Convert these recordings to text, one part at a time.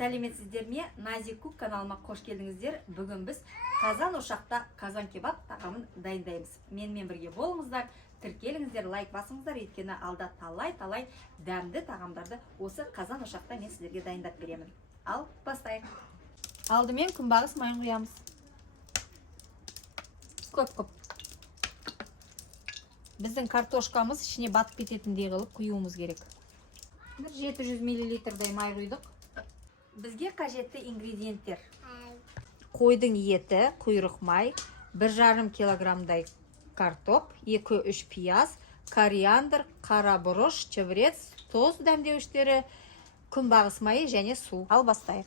Сәлеметсіздер ме? Назик Кук каналыма қош келдіңіздер. Бүгін біз қазан ошақта казан кебаб тағамын дайындаймыз. Менімен бірге болыңыздар, тіркеліңіздер, лайк басыңыздар, еткені алда талай дәмді тағамдарды осы қазан ошақта мен сіздерге дайындап беремін. Ал, бастайық. Алдымен күнбағыс майын құямыз. Көп. Біздің картошкамыз ішіне батып кететіндей қылып құюымыз керек. 700 мл май құйдық. Бізге қажетті ингредиенттер: қойдың еті, құйрық май, 1,5 килограммдай картоп, 2-3 пияз, кориандр, қара бұрыш, чебрец, тоз дәмдеуіштері, күнбағыс майы және су. Ал бастайық.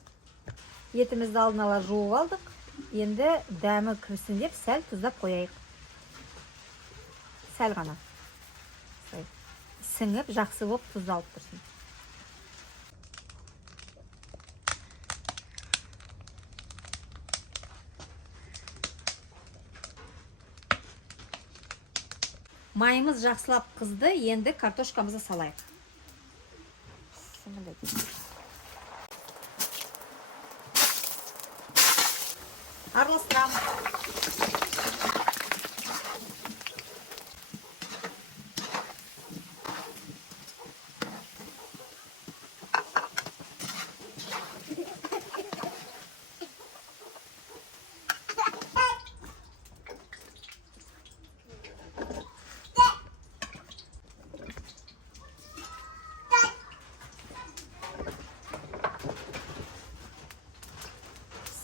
Етімізді алдын ала жуып алдық. Енді дәмі кірсін деп сәл тұздап қояйық. Сәл ғана. Сіңіп, жақсы болып тұздалып тұрсын. Майымыз жақсылап қызды, енді картошкамызды салайық. Араластырамыз.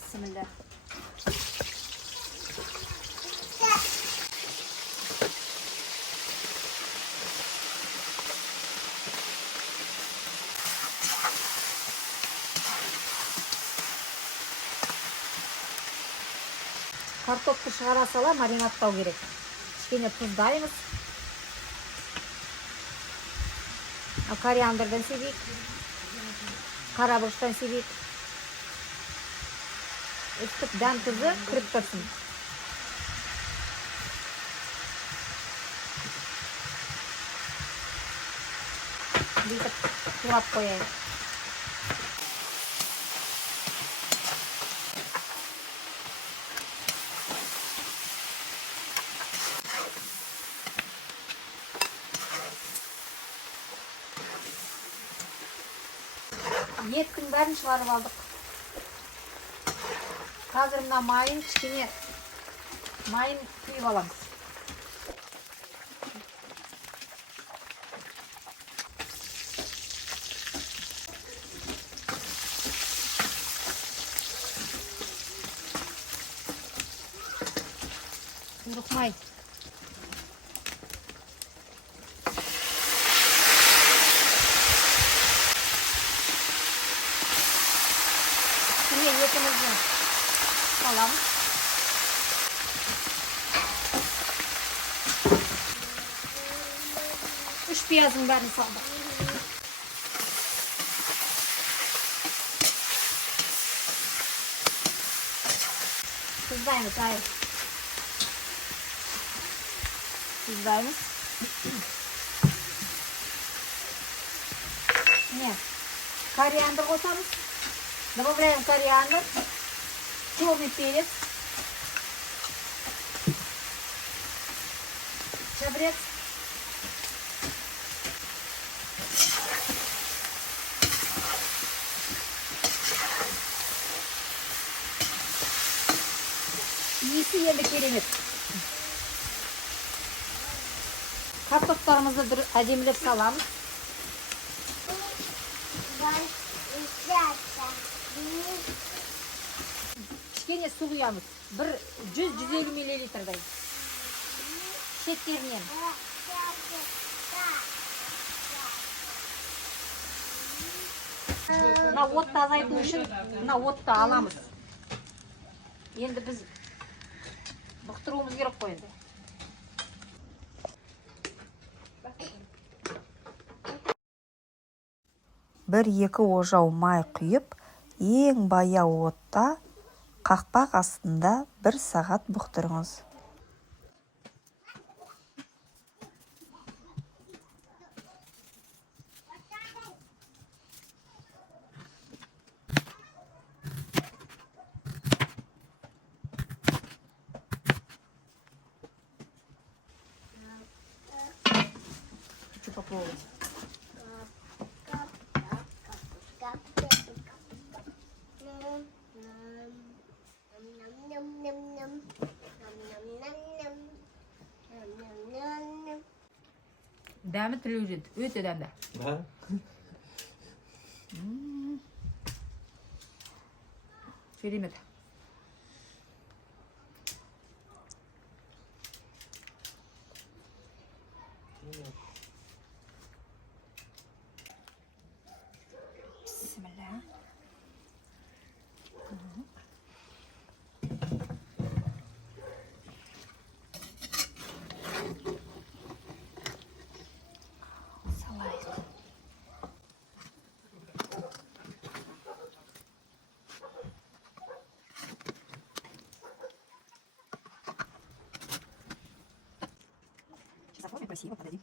Bismillah. Картопты шығара сала маринадтау керек. Кішкене тұздаймыз. Кориандрдан себейік. Қара бұрыштан себейік. Үстік дәм тұзы кіріп тұрсын. Бүйтіп турап қояйық. Еттің бәрін шығарып алдық. Қазір мына майын кішкене құйып аламыз. Құйрық май. Етімізді саламыз. Үш пияздың бәрін салдық. Тұздаймыз, Тұздаймыз. Кориандр қосамыз. Добавляем кориандр, черный перец, чабрец, иісі енді керемет. Картоптарымызды әдемілеп саламыз. Кішкене су құямыз. 100-150 мл-дай. Шектерінен. Мына отты азайту үшін мына отты аламыз. Енді біз бұқтыруымыз керек қойды. Бір-екі ожау май құйып, ең баяу отта қақпақ астында 1 сағат бұқтырыңыз. болды. Дәмі тілеу жеді, өте дәмді. Керемет. Bismillah. Салайық. Сейчас оформим красиво, подадим.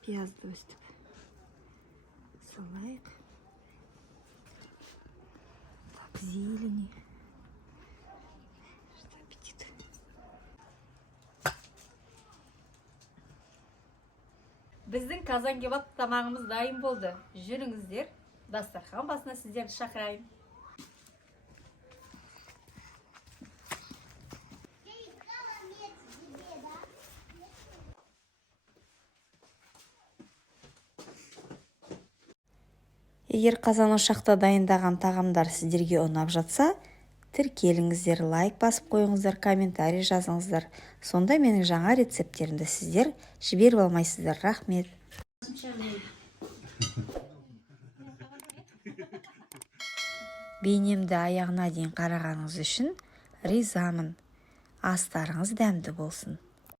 Piyazды өстіп салайық. Так, зелени. Что аппетит. Біздің казан кебаб тамағымыз дайын болды. Жүріңіздер, дастархан басына сіздерді шақырайын. Егер қазан ошақта дайындаған тағамдар сіздерге ұнап жатса, тіркеліңіздер, лайк басып қойыңыздар, комментарий жазыңыздар. Сонда менің жаңа рецепттерімді сіздер жіберіп алмайсыздар. Рахмет. Бейнемді аяғына дейін қарағаныңыз үшін ризамын. Астарыңыз дәмді болсын.